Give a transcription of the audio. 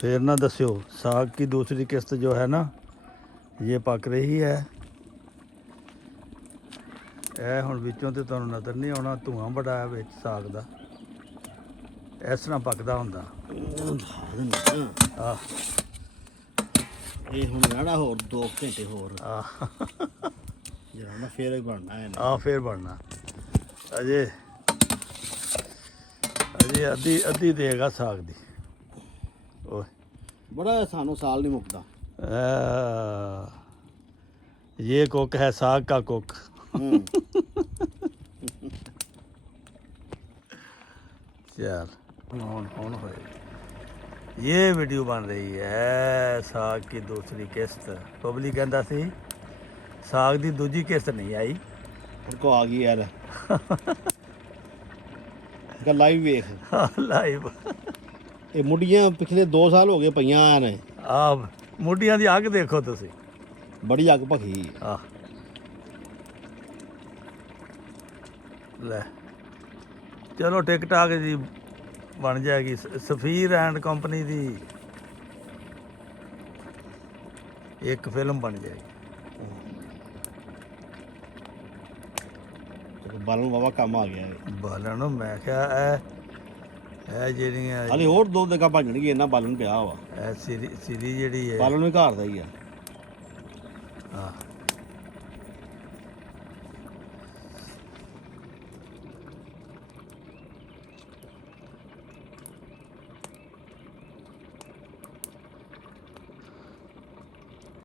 फिर ना दस्यो साग की दूसरी किस्त जो है ना ये पक रही है। ਇਹ ਹੁਣ ਵਿੱਚੋਂ ਤੇ ਤੁਹਾਨੂੰ ਨਜ਼ਰ ਨਹੀਂ ਆਉਣਾ, ਧੂਆਂ ਬੜਾ ਹੈ ਵਿੱਚ ਸਾਗ ਦਾ। ਇਸ ਤਰ੍ਹਾਂ ਪੱਕਦਾ ਹੁੰਦਾ। ਆਹ ਇਹ ਹੁਣ ਰਹਿਣਾ ਹੋਰ 2 ਘੰਟੇ ਹੋਰ ਆਹ ਜਿਹੜਾ ਨਾ ਫੇਰ ਹੀ ਬਣਨਾ ਹੈ। ਆਹ ਫੇਰ ਬਣਨਾ। ਅਜੇ ਅੱਧੀ ਦੇਗਾ ਸਾਗ ਦੀ। ਓਏ ਬੜਾ ਸਾਨੂੰ ਸਾਲ ਨਹੀਂ ਮੁੱਕਦਾ। ये कुक है साग का कुक। चल कौन हो ये वीडियो बन रही है साग की दूसरी किस्त। पब्लिक कहता सी साग की दूजी किस्त नहीं आई। को आ गई यार लाइव वेख लाइव ਇਹ ਮੁੱਢੀਆਂ ਪਿਛਲੇ 2 ਸਾਲ ਹੋ ਗਏ ਪਈਆਂ ਨੇ। ਆਹ ਮੁੱਢੀਆਂ ਦੀ ਅੱਗ ਦੇਖੋ ਤੁਸੀਂ, ਬੜੀ ਅੱਗ ਭਖੀ। ਆਹ ਲੈ ਚਲੋ ਟਿਕਟਾਕ ਜੀ ਬਣ ਜਾਏਗੀ। ਸਫੀਰ ਐਂਡ ਕੰਪਨੀ ਦੀ ਇੱਕ ਫਿਲਮ ਬਣ ਜਾਏਗੀ। ਬਾਲਣ ਵਾਵਾ ਕੰਮ ਆ ਗਿਆ। ਬਾਲਣ ਮੈਂ ਕਿਹਾ ਇਹ ਜਿਹੜੀਆਂ ਹਾਲੇ ਹੋਰ 2 ਜਗ੍ਹਾ ਭੰਜਣਗੇ, ਇਹਨਾਂ ਬਾਲਣ ਪਿਆ ਵਾ। ਇਹ ਸਿਰੀ ਜਿਹੜੀ ਹੈ ਬਾਲਣ ਵੀ ਘਰ ਦਾ ਹੀ ਆ। ਹਾਂ